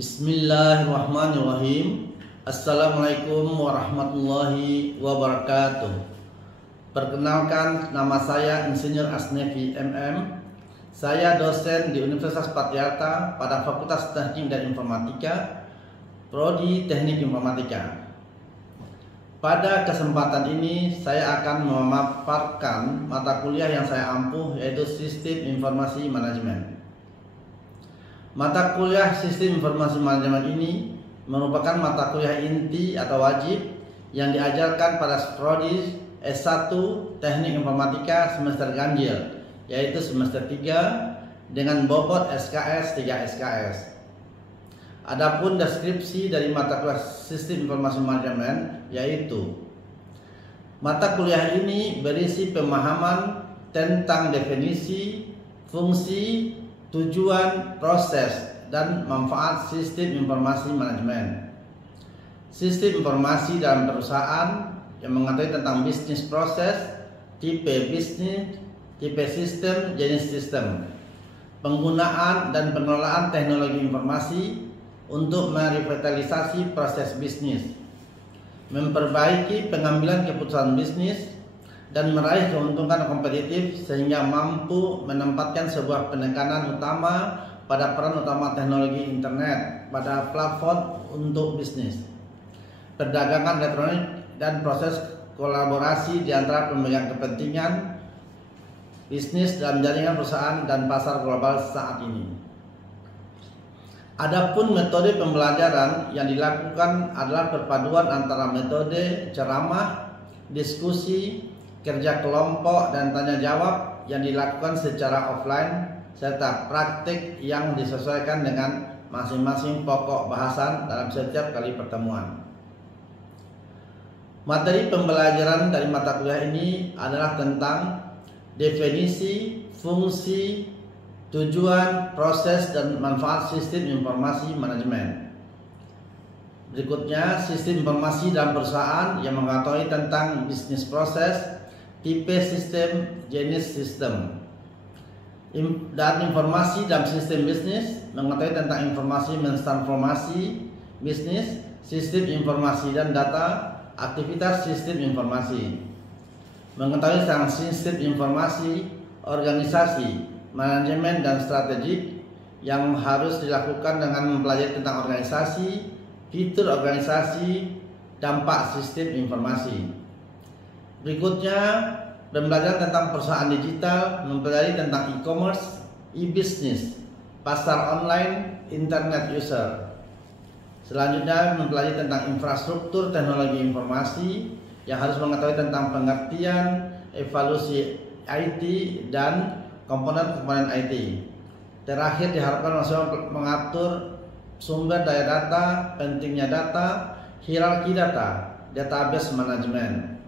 Bismillahirrahmanirrahim. Assalamualaikum warahmatullahi wabarakatuh. Perkenalkan, nama saya Insinyur Asnevi MM. Saya dosen di Universitas Patriarta pada Fakultas Teknik dan Informatika, Prodi Teknik Informatika. Pada kesempatan ini saya akan memaparkan mata kuliah yang saya ampuh, yaitu Sistem Informasi Manajemen. Mata kuliah Sistem Informasi Manajemen ini merupakan mata kuliah inti atau wajib yang diajarkan pada Prodi S1 Teknik Informatika semester ganjil, yaitu semester 3 dengan bobot SKS 3 SKS. Adapun deskripsi dari mata kuliah Sistem Informasi Manajemen, yaitu mata kuliah ini berisi pemahaman tentang definisi, fungsi, tujuan, proses, dan manfaat sistem informasi manajemen. Sistem informasi dalam perusahaan yang mengetahui tentang bisnis proses, tipe bisnis, tipe sistem, jenis sistem, penggunaan dan pengelolaan teknologi informasi untuk merevitalisasi proses bisnis, memperbaiki pengambilan keputusan bisnis, dan meraih keuntungan kompetitif sehingga mampu menempatkan sebuah penekanan utama pada peran utama teknologi internet pada platform untuk bisnis, perdagangan elektronik, dan proses kolaborasi di antara pemegang kepentingan bisnis dalam jaringan perusahaan dan pasar global saat ini. Adapun metode pembelajaran yang dilakukan adalah perpaduan antara metode ceramah, diskusi, kerja kelompok, dan tanya jawab yang dilakukan secara offline, serta praktik yang disesuaikan dengan masing-masing pokok bahasan dalam setiap kali pertemuan. Materi pembelajaran dari mata kuliah ini adalah tentang definisi, fungsi, tujuan, proses, dan manfaat sistem informasi manajemen. Berikutnya, sistem informasi dalam perusahaan yang mengetahui tentang bisnis proses, tipe sistem, jenis sistem, dan informasi dalam sistem bisnis, mengetahui tentang informasi mentransformasi bisnis, sistem informasi dan data, aktivitas sistem informasi, mengetahui tentang sistem informasi, organisasi, manajemen, dan strategik yang harus dilakukan dengan mempelajari tentang organisasi, fitur organisasi, dampak sistem informasi. Berikutnya, pembelajaran tentang perusahaan digital, mempelajari tentang e-commerce, e-business, pasar online, internet user. Selanjutnya, mempelajari tentang infrastruktur teknologi informasi yang harus mengetahui tentang pengertian, evaluasi IT, dan komponen-komponen IT. Terakhir, diharapkan mahasiswa mengatur sumber daya data, pentingnya data, hierarki data, database manajemen.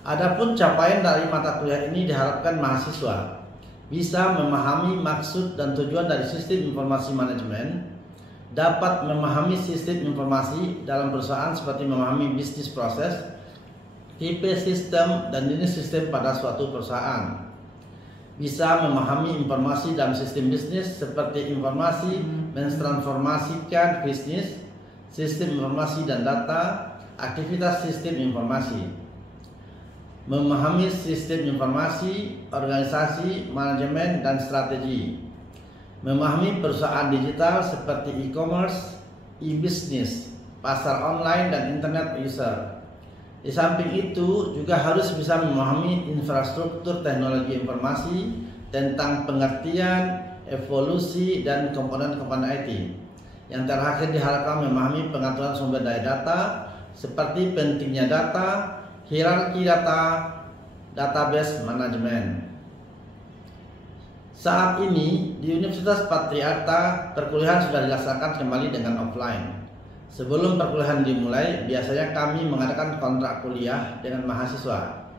Adapun capaian dari mata kuliah ini diharapkan mahasiswa bisa memahami maksud dan tujuan dari sistem informasi manajemen, dapat memahami sistem informasi dalam perusahaan seperti memahami bisnis proses, tipe sistem, dan jenis sistem pada suatu perusahaan, bisa memahami informasi dalam sistem bisnis seperti informasi mentransformasikan bisnis, sistem informasi dan data, aktivitas sistem informasi, memahami sistem informasi, organisasi, manajemen, dan strategi, memahami perusahaan digital seperti e-commerce, e-business, pasar online, dan internet user. Di samping itu juga harus bisa memahami infrastruktur teknologi informasi tentang pengertian, evolusi, dan komponen-komponen IT. Yang terakhir diharapkan memahami pengaturan sumber daya data seperti pentingnya data, hierarki data, database manajemen. Saat ini di Universitas Patriarta perkuliahan sudah dilaksanakan kembali dengan offline. Sebelum perkuliahan dimulai, biasanya kami mengadakan kontrak kuliah dengan mahasiswa.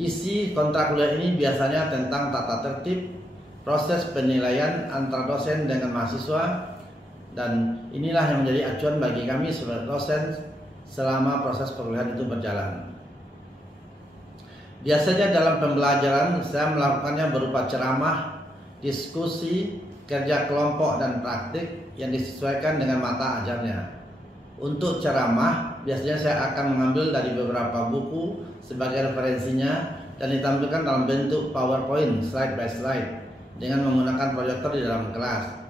Isi kontrak kuliah ini biasanya tentang tata tertib, proses penilaian antara dosen dengan mahasiswa, dan inilah yang menjadi acuan bagi kami sebagai dosen selama proses perkuliahan itu berjalan. Biasanya dalam pembelajaran saya melakukannya berupa ceramah, diskusi, kerja kelompok dan praktik yang disesuaikan dengan mata ajarnya. Untuk ceramah, biasanya saya akan mengambil dari beberapa buku sebagai referensinya dan ditampilkan dalam bentuk PowerPoint slide by slide dengan menggunakan proyektor di dalam kelas.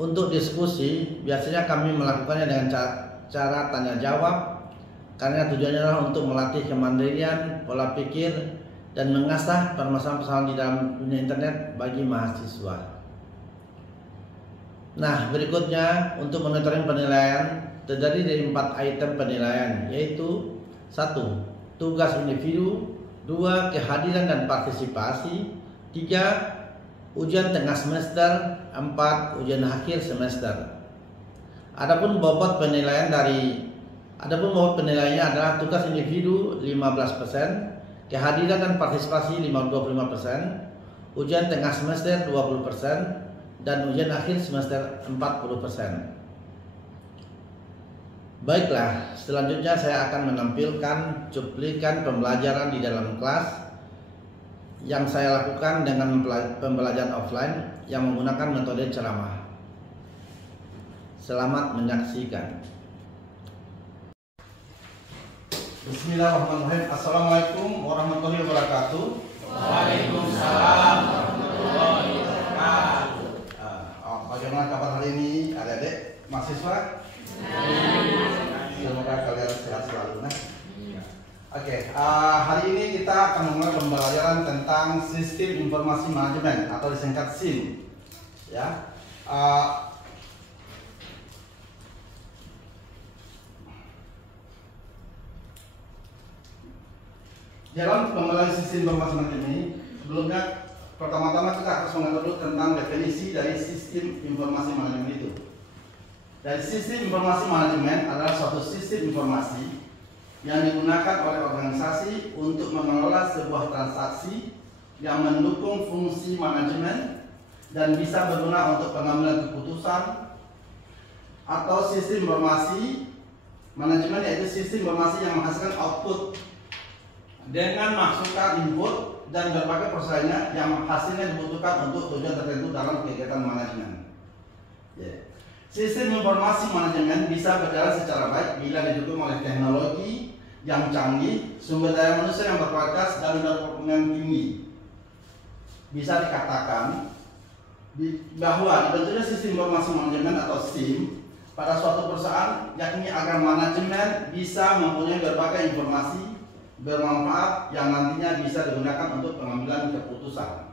Untuk diskusi, biasanya kami melakukannya dengan cara tanya jawab, karena tujuannya adalah untuk melatih kemandirian, pola pikir, dan mengasah permasalahan-permasalahan di dalam dunia internet bagi mahasiswa. Nah, berikutnya untuk monitoring penilaian terdiri dari 4 item penilaian, yaitu 1. Tugas individu, 2. Kehadiran dan partisipasi, 3. Ujian tengah semester, 4. Ujian akhir semester. Adapun bobot penilaiannya adalah tugas individu 15%, kehadiran dan partisipasi 25%, ujian tengah semester 20%, dan ujian akhir semester 40%. Baiklah, selanjutnya saya akan menampilkan cuplikan pembelajaran di dalam kelas yang saya lakukan dengan pembelajaran offline yang menggunakan metode ceramah. Selamat menyaksikan. Bismillahirrahmanirrahim. Assalamualaikum warahmatullahi wabarakatuh. Waalaikumsalam warahmatullahi wabarakatuh. Bagaimana kabar hari ini adik-adik mahasiswa? Semoga kalian sehat selalu. Hari ini kita akan memulai pembelajaran tentang sistem informasi manajemen atau disingkat SIM. Ya. Dalam pembelajaran sistem informasi manajemen ini, sebelumnya pertama-tama kita harus mengenal dulu tentang definisi dari sistem informasi manajemen itu. Dari sistem informasi manajemen adalah suatu sistem informasi yang digunakan oleh organisasi untuk mengelola sebuah transaksi yang mendukung fungsi manajemen dan bisa berguna untuk pengambilan keputusan. Atau sistem informasi manajemen yaitu sistem informasi yang menghasilkan output dengan masukkan input dan berbagai prosesnya yang hasilnya dibutuhkan untuk tujuan tertentu dalam kegiatan manajemen. Sistem informasi manajemen bisa berjalan secara baik bila didukung oleh teknologi yang canggih, sumber daya manusia yang berkualitas, dan berkomitmen tinggi. Bisa dikatakan bahwa dibentuknya sistem informasi manajemen atau SIM pada suatu perusahaan, yakni agar manajemen bisa mempunyai berbagai informasi bermanfaat yang nantinya bisa digunakan untuk pengambilan keputusan.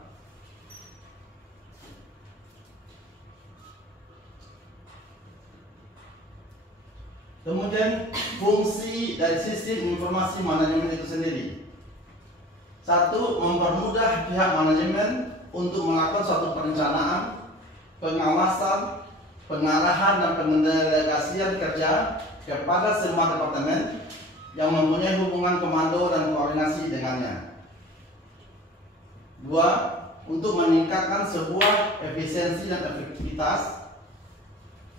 Kemudian fungsi dari sistem informasi manajemen itu sendiri. 1. Mempermudah pihak manajemen untuk melakukan suatu perencanaan, pengawasan, pengarahan dan pendelegasian kerja kepada semua departemen yang mempunyai hubungan komando dan koordinasi dengannya. 2. Untuk meningkatkan sebuah efisiensi dan efektivitas.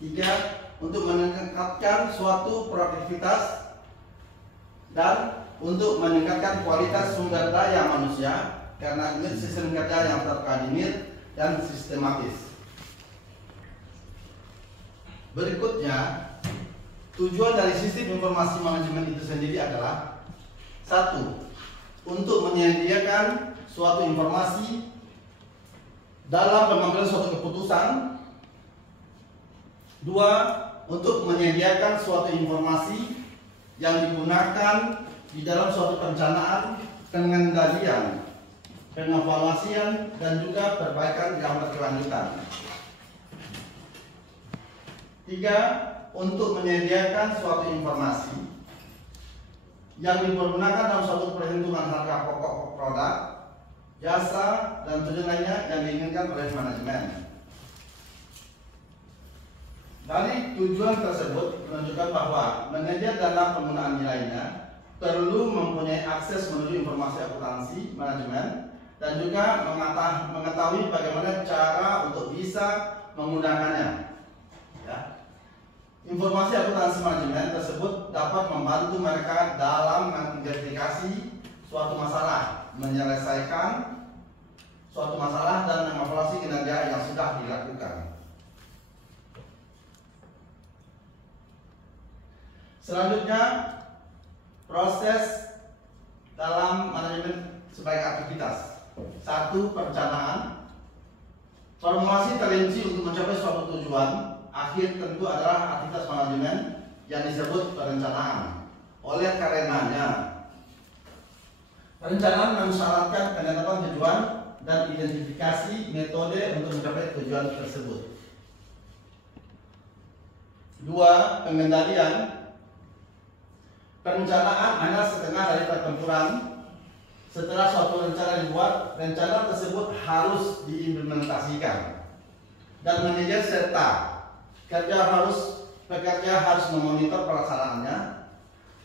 3. Untuk meningkatkan suatu produktivitas dan untuk meningkatkan kualitas sumber daya manusia karena ini sistem kerja yang terkoordinir dan sistematis. Berikutnya, tujuan dari sistem informasi manajemen itu sendiri adalah 1. Untuk menyediakan suatu informasi dalam pengambilan suatu keputusan. 2. Untuk menyediakan suatu informasi yang digunakan di dalam suatu perencanaan, pengendalian, pengevaluasian, dan juga perbaikan yang berkelanjutan. 3. Untuk menyediakan suatu informasi yang dipergunakan dalam suatu perhitungan harga pokok produk, jasa, dan tujuan lainnya yang diinginkan oleh manajemen. Dari tujuan tersebut menunjukkan bahwa manajer dalam penggunaan nilainya perlu mempunyai akses menuju informasi akuntansi manajemen dan juga mengetahui bagaimana cara untuk bisa menggunakannya. Ya. Informasi akuntansi manajemen tersebut dapat membantu mereka dalam mengidentifikasi suatu masalah, menyelesaikan suatu masalah dan mengevaluasi kinerja yang sudah dilakukan. Selanjutnya, proses dalam manajemen sebagai aktivitas. 1. Perencanaan. Formulasi terrinci untuk mencapai suatu tujuan akhir tentu adalah aktivitas manajemen yang disebut perencanaan. Oleh karenanya, perencanaan mensyaratkan penetapan tujuan dan identifikasi metode untuk mencapai tujuan tersebut. 2. Pengendalian. Perencanaan hanya setengah dari pertempuran. Setelah suatu rencana dibuat, rencana tersebut harus diimplementasikan dan manajer serta pekerja harus memonitor pelaksanaannya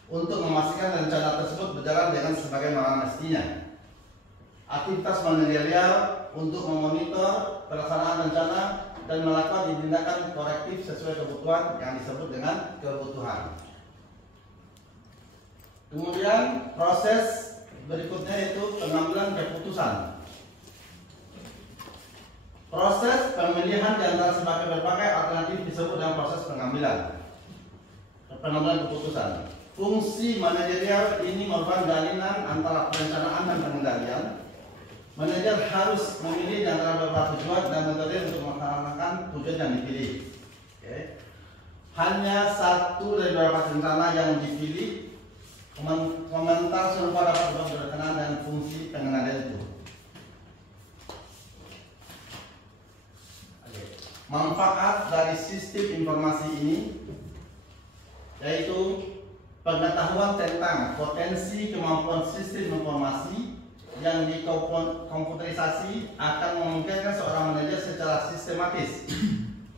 untuk memastikan rencana tersebut berjalan dengan sebagaimana mestinya. Aktivitas manajerial untuk memonitor pelaksanaan rencana dan melakukan tindakan korektif sesuai kebutuhan yang disebut dengan kebutuhan. Kemudian proses berikutnya yaitu pengambilan keputusan. Proses pemilihan di antara berbagai alternatif disebut dengan proses pengambilan keputusan. Fungsi manajerial ini merupakan galian antara perencanaan dan pengendalian. Manajer harus memilih di antara beberapa tujuan dan metode untuk melaksanakan tujuan yang dipilih. Hanya satu dari beberapa rencana yang dipilih. Komentar serupa dapat berkenaan dengan fungsi pengendalian itu. Manfaat dari sistem informasi ini yaitu pengetahuan tentang potensi kemampuan sistem informasi yang dikomputerisasi akan memungkinkan seorang manajer secara sistematis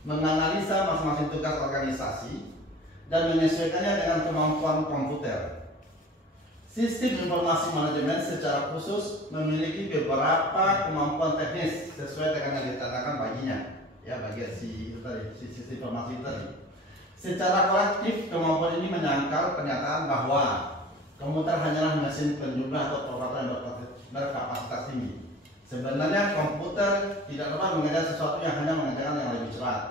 menganalisa masing-masing tugas organisasi dan menyesuaikannya dengan kemampuan komputer. Sistem informasi manajemen secara khusus memiliki beberapa kemampuan teknis sesuai dengan yang ditandakan baginya, ya bagi si sistem informasi itu tadi. Secara kolektif kemampuan ini menyangkal pernyataan bahwa komputer hanyalah mesin penjumlah atau program yang berkapasitas tinggi. Sebenarnya komputer tidak dapat mengerjakan sesuatu yang hanya mengerjakan yang lebih cepat.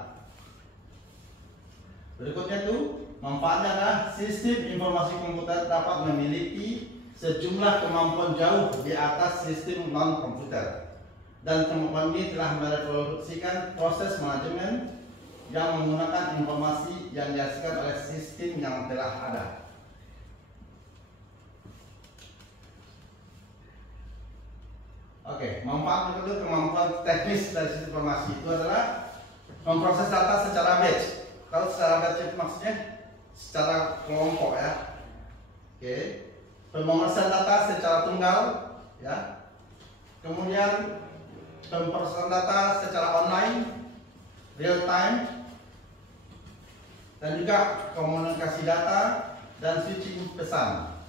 Berikutnya itu manfaatnya adalah sistem informasi komputer dapat memiliki sejumlah kemampuan jauh di atas sistem non-komputer, dan kemampuan ini telah merevolusikan proses manajemen yang menggunakan informasi yang dihasilkan oleh sistem yang telah ada. Oke, manfaat berikutnya kemampuan teknis dari sistem informasi itu adalah memproses data secara batch. Kalau secara batch itu maksudnya secara kelompok ya. Oke. Pemrosesan data secara tunggal ya. Kemudian pemrosesan data secara online, real time, dan juga komunikasi data dan switching pesan.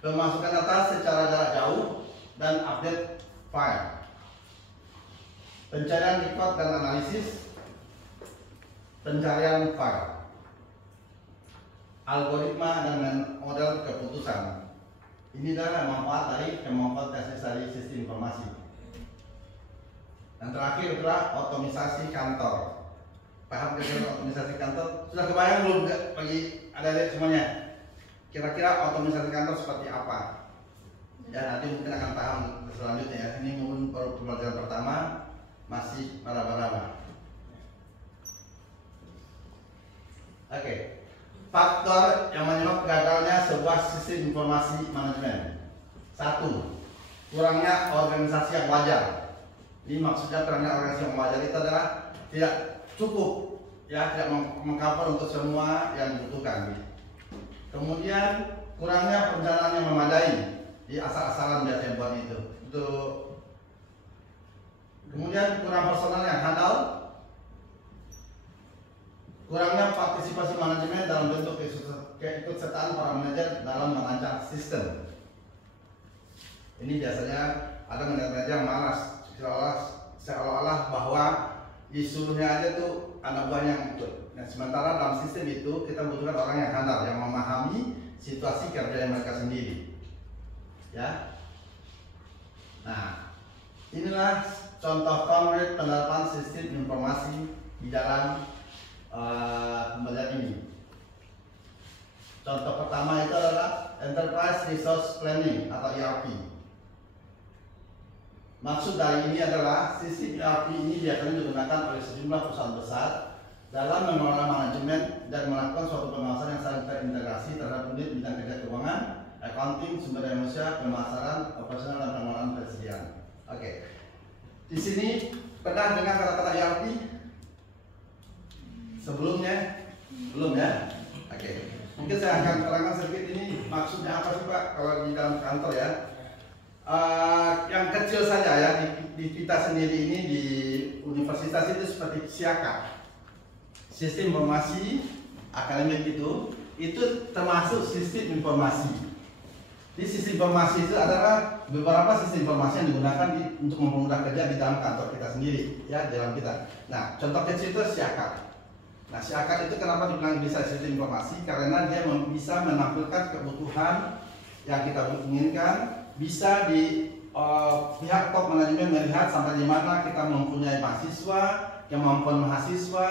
Pemasukan data secara jarak jauh dan update file. Pencarian record dan analisis, pencarian file, algoritma dan model keputusan. Ini adalah manfaat dari kemampuan teknis dari sistem informasi. Dan terakhir adalah otomisasi kantor. Paham kira otomisasi kantor? Sudah kebayang belum bagi adik-adik semuanya? Kira-kira otomisasi kantor seperti apa? Ya nanti mungkin akan paham selanjutnya ya. Ini mungkin pembelajaran pertama. Masih meraba-raba. Oke. Faktor yang menyebabkan gagalnya sebuah sistem informasi manajemen. 1. Kurangnya organisasi yang wajar. Ini maksudnya kurangnya organisasi yang wajar itu adalah tidak cukup ya, tidak mengcover untuk semua yang dibutuhkan. Kemudian kurangnya perencanaan yang memadai. Di asal-asalan biasanya buat itu. Kemudian kurang personal yang handal, kurangnya partisipasi manajemen dalam bentuk keikutsertaan para manajer dalam merancang sistem. Ini biasanya ada manajer yang malas, seolah-olah bahwa isunya aja tuh anak buah yang ikut. Nah, sementara dalam sistem itu kita membutuhkan orang yang handal, yang memahami situasi kerja mereka sendiri. Ya. Nah, inilah contoh konkret penerapan sistem informasi di dalam pembelajaran ini. Contoh pertama itu adalah Enterprise Resource Planning atau ERP. Maksud dari ini adalah sistem ERP ini biasanya digunakan oleh sejumlah perusahaan besar dalam mengelola manajemen dan melakukan suatu pengawasan yang saling terintegrasi terhadap unit bidang kerja keuangan, accounting, sumber daya manusia, pemasaran, operasional, dan pengelolaan persediaan. Oke. Di sini pernah dengar kata-kata ERP? Sebelumnya? Belum ya? Oke. Mungkin saya akan terangkan sedikit ini maksudnya apa sih Pak kalau di dalam kantor ya. Yang kecil saja ya di kita sendiri ini di universitas itu seperti SIAKA, sistem informasi akademik itu termasuk sistem informasi. Di sistem informasi itu adalah beberapa sistem informasi yang digunakan untuk mempermudah kerja di dalam kantor kita sendiri ya dalam kita. Nah contoh kecil itu SIAKA. Nah, SIAKA itu kenapa dibilang bisa sistem informasi? Karena dia bisa menampilkan kebutuhan yang kita inginkan, bisa di pihak top manajemen melihat sampai di mana kita mempunyai mahasiswa, kemampuan mahasiswa.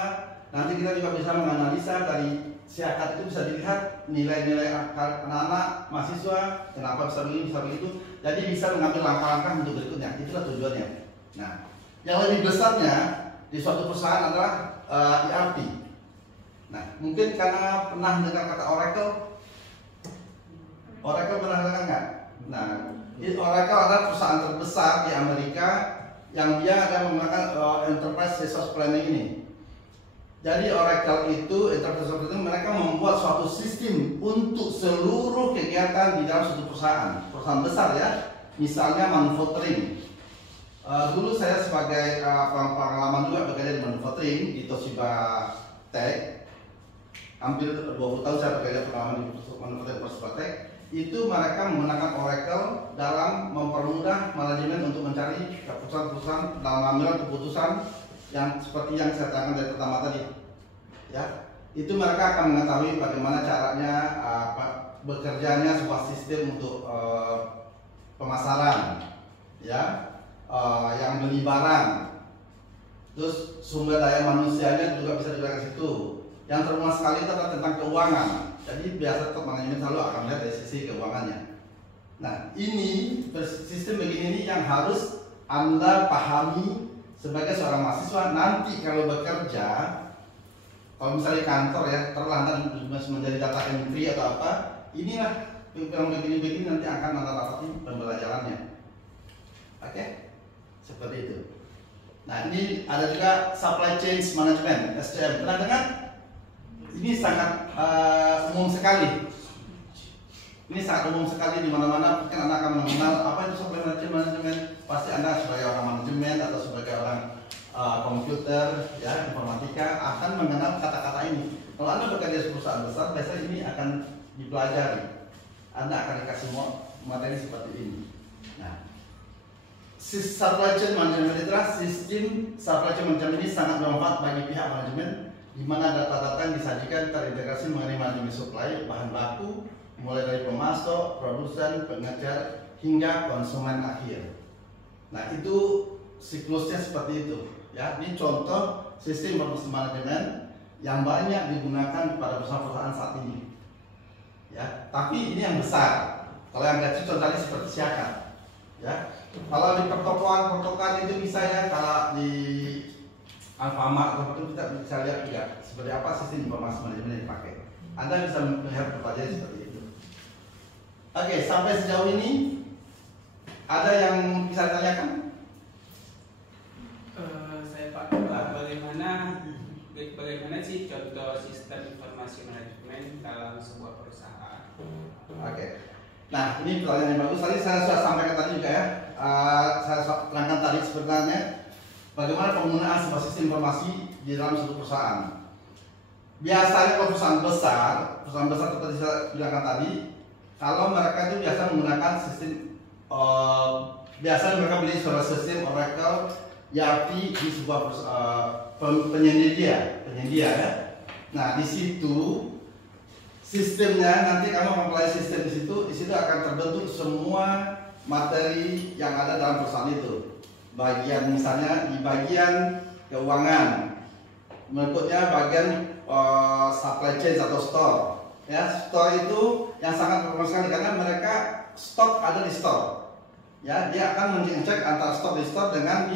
Nanti kita juga bisa menganalisa dari SIAKA itu bisa dilihat nilai-nilai anak-anak mahasiswa, kenapa bisa begini, bisa begitu. Jadi bisa mengambil langkah-langkah untuk berikutnya. Itulah tujuannya. Nah, yang lebih besarnya di suatu perusahaan adalah ERP. Nah, mungkin karena pernah dengar kata Oracle. Oracle pernah dengar nggak? Nah, Oracle adalah perusahaan terbesar di Amerika yang dia akan menggunakan Enterprise Resource Planning ini. Jadi Oracle itu, Enterprise Resource Planning, mereka membuat suatu sistem untuk seluruh kegiatan di dalam suatu perusahaan besar ya. Misalnya manufacturing. Dulu saya sebagai pengalaman juga bekerja di manufacturing di Toshiba Tech. Hampir 20 tahun saya bekerja pengalaman di manufacturing Toshiba Tech. Itu mereka menggunakan Oracle dalam mempermudah manajemen untuk mencari keputusan-keputusan dalam mengambil keputusan yang seperti yang saya terangkan dari pertama tadi. Ya, itu mereka akan mengetahui bagaimana caranya bekerjanya sebuah sistem untuk pemasaran, ya, yang beli barang. Terus sumber daya manusianya juga bisa dilihat ke situ. Yang terutama sekali itu adalah tentang keuangan. Jadi biasa top manajemen selalu akan melihat dari sisi keuangannya. Nah, ini sistem begini ini yang harus Anda pahami sebagai seorang mahasiswa. Nanti kalau bekerja, kalau misalnya kantor ya, terlantar menjadi data entry atau apa, inilah yang begini-begini nanti akan Anda dapati pembelajarannya. Oke? Seperti itu. Nah, ini ada juga supply chain management, SCM. Pernah dengar? Ini sangat umum sekali. Ini sangat umum sekali di mana-mana. Mungkin Anda akan mengenal apa itu supply chain management. Pasti Anda sebagai orang manajemen atau sebagai orang komputer, ya, informatika akan mengenal kata-kata ini. Kalau Anda bekerja di perusahaan besar, biasanya ini akan dipelajari. Anda akan dikasih materi seperti ini. Nah, supply chain management adalah sistem supply chain management ini sangat bermanfaat bagi pihak manajemen, di mana data-data yang disajikan terintegrasi mengenai manajemen supply bahan baku, mulai dari pemasok, produsen, pengejar hingga konsumen akhir. Nah, itu siklusnya seperti itu. Ya, ini contoh sistem informasi manajemen yang banyak digunakan pada perusahaan-perusahaan saat ini. Ya, tapi ini yang besar. Kalau yang kecil contohnya seperti SIAKA. Ya, kalau di pertokoan itu bisa ya, kalau di Alfamart atau itu kita bisa lihat juga seperti apa sistem informasi manajemen yang dipakai. Anda bisa melihat pelajari seperti itu. Oke, sampai sejauh ini ada yang bisa ditanyakan? Saya Pak, bagaimana sih contoh sistem informasi manajemen dalam sebuah perusahaan? Oke. Nah, ini pertanyaan yang bagus. Tadi saya sudah sampaikan tadi juga ya. Saya terangkan tadi sebenarnya bagaimana penggunaan sebuah sistem informasi di dalam suatu perusahaan. Biasanya kalau perusahaan besar seperti saya bilang tadi, kalau mereka itu biasa menggunakan sistem, biasanya mereka beli sebuah sistem Oracle, ERP di sebuah penyedia ya. Nah, di situ sistemnya nanti kamu mempelajari sistem di situ akan terbentuk semua materi yang ada dalam perusahaan itu. Bagian misalnya di bagian keuangan, berikutnya bagian supply chain atau store. Ya, store itu yang sangat berpengaruh sekali karena mereka stok ada di store. Ya, dia akan mengecek antara stok di store dengan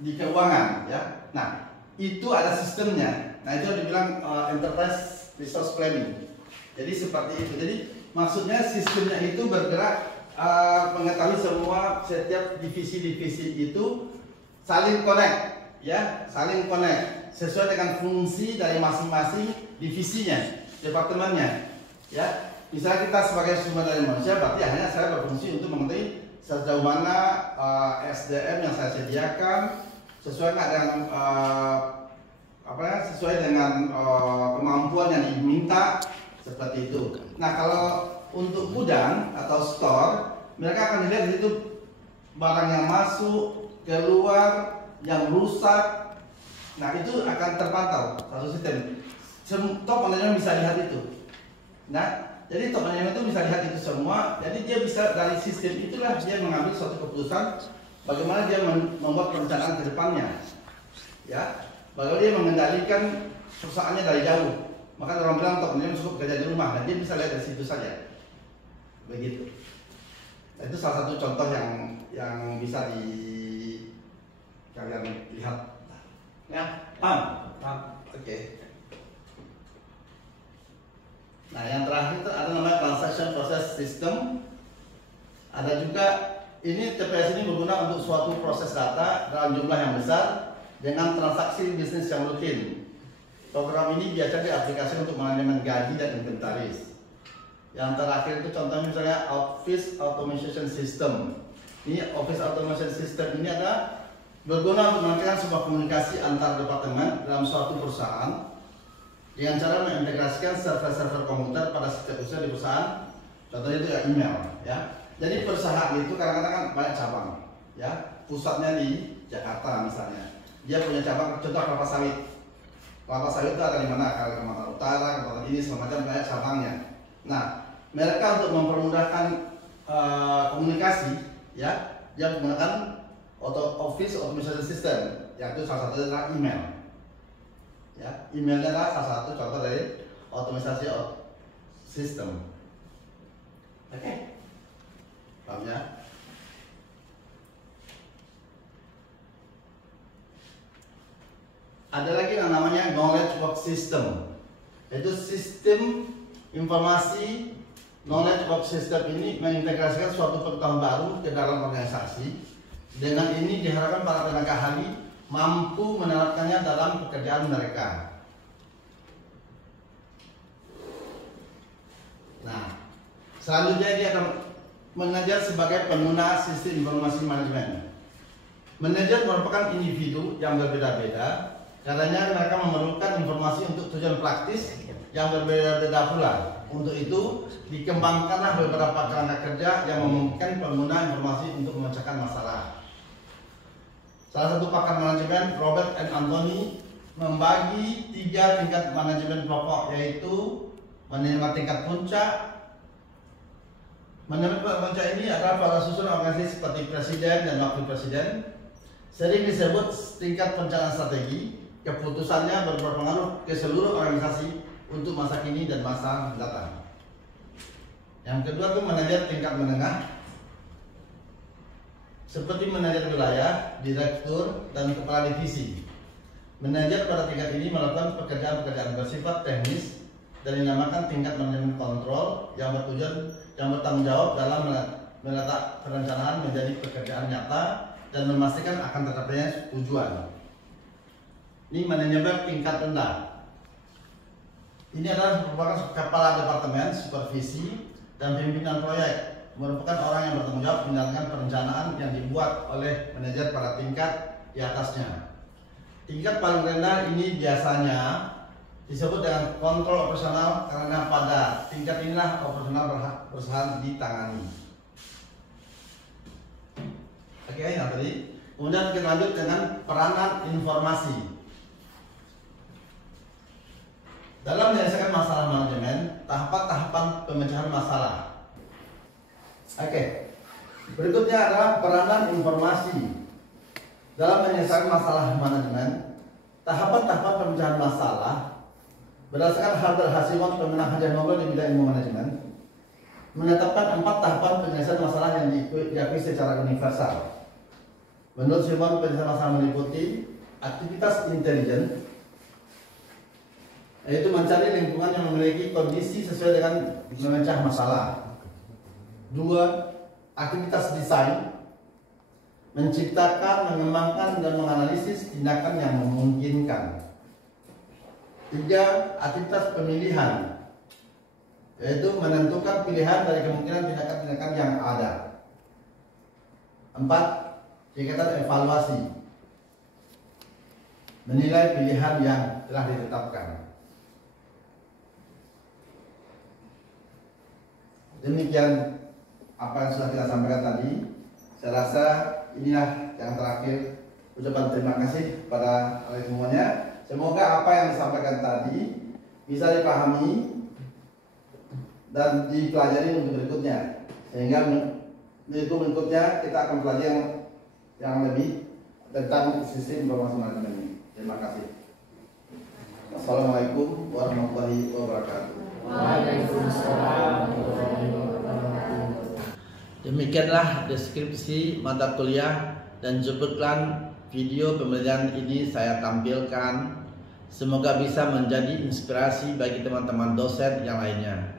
di keuangan. Ya, nah itu ada sistemnya. Nah itu dibilang enterprise resource planning. Jadi seperti itu. Jadi maksudnya sistemnya itu bergerak mengetahui semua setiap divisi-divisi itu saling connect, ya, saling connect sesuai dengan fungsi dari masing-masing divisinya, departemennya, ya. Misalnya kita sebagai sumber daya manusia, berarti hanya saya berfungsi untuk mengetahui sejauh mana SDM yang saya sediakan sesuai dengan sesuai dengan kemampuan yang diminta, seperti itu. Nah, kalau untuk gudang atau store, mereka akan lihat di situ barang yang masuk, keluar, yang rusak. Nah, itu akan terpantau satu sistem. Top manajemen bisa lihat itu. Nah, jadi top manajemen itu bisa lihat itu semua. Jadi dia bisa dari sistem itulah dia mengambil suatu keputusan bagaimana dia membuat perencanaan ke depannya. Ya, bagaimana dia mengendalikan perusahaannya dari jauh. Maka orang bilang top manajemen cukup kerja di rumah, dan dia bisa lihat dari situ saja. Begitu. Nah, itu salah satu contoh yang bisa kalian lihat. Ya, paham? Oke. Nah, yang terakhir itu ada namanya transaction process system. Ada juga ini TPS ini berguna untuk suatu proses data dalam jumlah yang besar dengan transaksi bisnis yang rutin. Program ini biasa diaplikasikan untuk manajemen gaji dan inventaris. Yang terakhir itu contohnya misalnya Office Automation System. Ini Office Automation System ini adalah berguna untuk melakukan sebuah komunikasi antar departemen dalam suatu perusahaan dengan cara mengintegrasikan server-server komputer pada setiap usaha di perusahaan. Contohnya itu email, ya. Jadi perusahaan itu kadang-kadang kan banyak cabang, ya. Pusatnya di Jakarta misalnya. Dia punya cabang, contoh kelapa sawit. Kelapa sawit itu ada di mana? Kalimantan Utara, Kalimantan ini segala macam, banyak cabangnya. Nah, mereka untuk mempermudahkan komunikasi, ya, dia menggunakan Office Automation System, yaitu salah satu adalah email. Ya, emailnya adalah salah satu contoh dari otomatisasi sistem. Oke, paham ya? Ada lagi yang namanya knowledge work system, yaitu sistem informasi. Knowledge work system ini mengintegrasikan suatu pengetahuan baru ke dalam organisasi. Dengan ini diharapkan para tenaga ahli mampu menerapkannya dalam pekerjaan mereka. Nah, selanjutnya dia akan mengajar sebagai pengguna sistem informasi manajemen. Manajer merupakan individu yang berbeda-beda, karena mereka memerlukan informasi untuk tujuan praktis yang berbeda-beda pula. Untuk itu, dikembangkanlah beberapa kerangka kerja yang memungkinkan pengguna informasi untuk memecahkan masalah. Salah satu pakar manajemen, Robert N. Anthony, membagi 3 tingkat manajemen pokok, yaitu manajemen tingkat puncak. Manajemen puncak ini adalah para susunan organisasi seperti presiden dan wakil presiden. Sering disebut tingkat perencanaan strategi. Keputusannya berpengaruh ke seluruh organisasi untuk masa kini dan masa mendatang. Yang kedua itu manajer tingkat menengah, seperti manajer wilayah, direktur, dan kepala divisi. Manajer pada tingkat ini melakukan pekerjaan-pekerjaan bersifat teknis dan dinamakan tingkat manajemen kontrol yang bertanggung jawab dalam meletak perencanaan menjadi pekerjaan nyata dan memastikan akan tercapainya tujuan. Ini manajemen tingkat rendah. Ini adalah merupakan kepala departemen, supervisi, dan pimpinan proyek. Merupakan orang yang bertanggung jawab menjalankan perencanaan yang dibuat oleh manajer pada tingkat di atasnya. Tingkat paling rendah ini biasanya disebut dengan kontrol operasional karena pada tingkat inilah operasional perusahaan ditangani. Oke, nah tadi. Kemudian kita lanjut dengan peranan informasi. Dalam menyelesaikan masalah manajemen, tahapan-tahapan pemecahan masalah. Oke. Berikutnya adalah peranan informasi dalam menyelesaikan masalah manajemen. Tahapan-tahapan pemecahan masalah berdasarkan Herbert Hashimon, pemenang hadiah Nobel di bidang ilmu manajemen, menetapkan 4 tahapan penyelesaian masalah yang diakui secara universal. Menurut Simon, penyelesaian masalah meliputi aktivitas intelijen, yaitu mencari lingkungan yang memiliki kondisi sesuai dengan memecah masalah. 2. Aktivitas desain, menciptakan, mengembangkan, dan menganalisis tindakan yang memungkinkan. 3. Aktivitas pemilihan, yaitu menentukan pilihan dari kemungkinan tindakan-tindakan yang ada. 4. Kegiatan evaluasi, menilai pilihan yang telah ditetapkan. Demikian apa yang sudah kita sampaikan tadi. Saya rasa inilah yang terakhir ucapan terima kasih kepada kalian semuanya. Semoga apa yang disampaikan tadi bisa dipahami dan dipelajari untuk berikutnya, sehingga berikutnya kita akan pelajari yang lebih tentang sistem informasi manajemen ini. Terima kasih. Assalamualaikum warahmatullahi wabarakatuh. Waalaikumsalam warahmatullahi wabarakatuh. Demikianlah deskripsi mata kuliah dan cuplikan video pembelajaran ini saya tampilkan. Semoga bisa menjadi inspirasi bagi teman-teman dosen yang lainnya.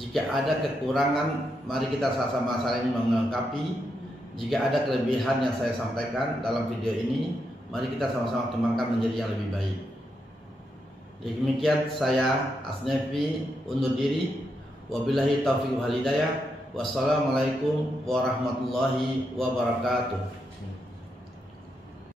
Jika ada kekurangan, mari kita sama-sama saling melengkapi. Jika ada kelebihan yang saya sampaikan dalam video ini, mari kita sama-sama kembangkan menjadi yang lebih baik. Demikian saya Asnefi undur diri. Wabillahi taufiq wal hidayah. Wassalamualaikum warahmatullahi wabarakatuh.